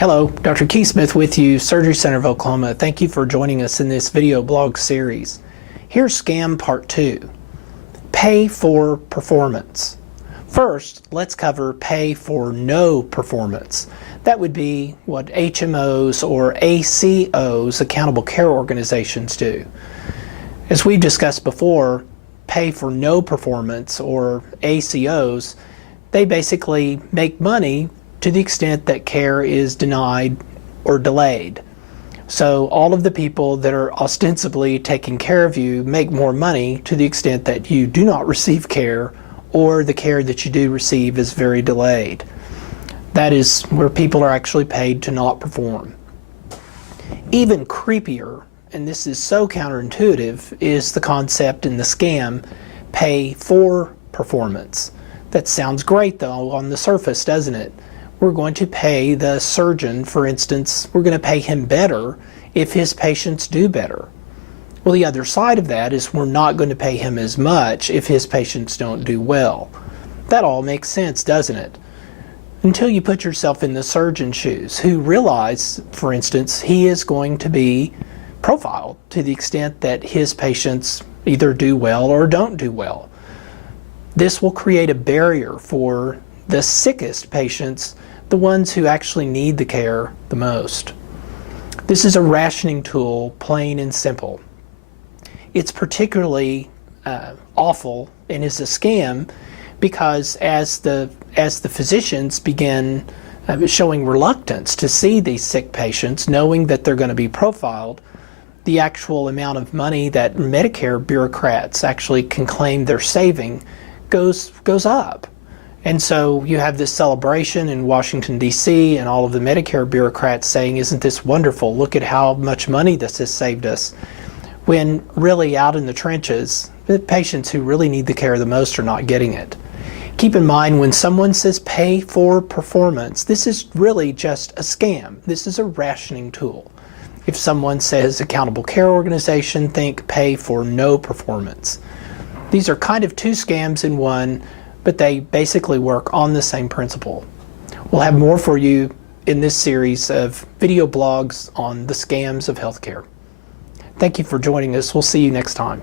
Hello, Dr. Keith Smith with you, Surgery Center of Oklahoma. Thank you for joining us in this video blog series. Here's scam part 2, pay for performance. First, let's cover pay for no performance. That would be what HMOs or ACOs, accountable care organizations, do. As we've discussed before, pay for no performance or ACOs, they basically make money to the extent that care is denied or delayed. So all of the people that are ostensibly taking care of you make more money to the extent that you do not receive care, or the care that you do receive is very delayed. That is where people are actually paid to not perform. Even creepier, and this is so counterintuitive, is the concept in the scam, pay for performance. That sounds great though on the surface, doesn't it? We're going to pay the surgeon, for instance, we're going to pay him better if his patients do better. Well, the other side of that is we're not going to pay him as much if his patients don't do well. That all makes sense, doesn't it? Until you put yourself in the surgeon's shoes, who realize, for instance, he is going to be profiled to the extent that his patients either do well or don't do well. This will create a barrier for the sickest patients, the ones who actually need the care the most. This is a rationing tool, plain and simple. It's particularly awful and is a scam because as the physicians begin showing reluctance to see these sick patients, knowing that they're going to be profiled, the actual amount of money that Medicare bureaucrats actually can claim they're saving goes up. And so you have this celebration in Washington, D.C., and all of the Medicare bureaucrats saying, isn't this wonderful? Look at how much money this has saved us. When really out in the trenches, the patients who really need the care the most are not getting it. Keep in mind, when someone says pay for performance, this is really just a scam. This is a rationing tool. If someone says accountable care organization, think pay for no performance. These are kind of two scams in one, but they basically work on the same principle. We'll have more for you in this series of video blogs on the scams of healthcare. Thank you for joining us. We'll see you next time.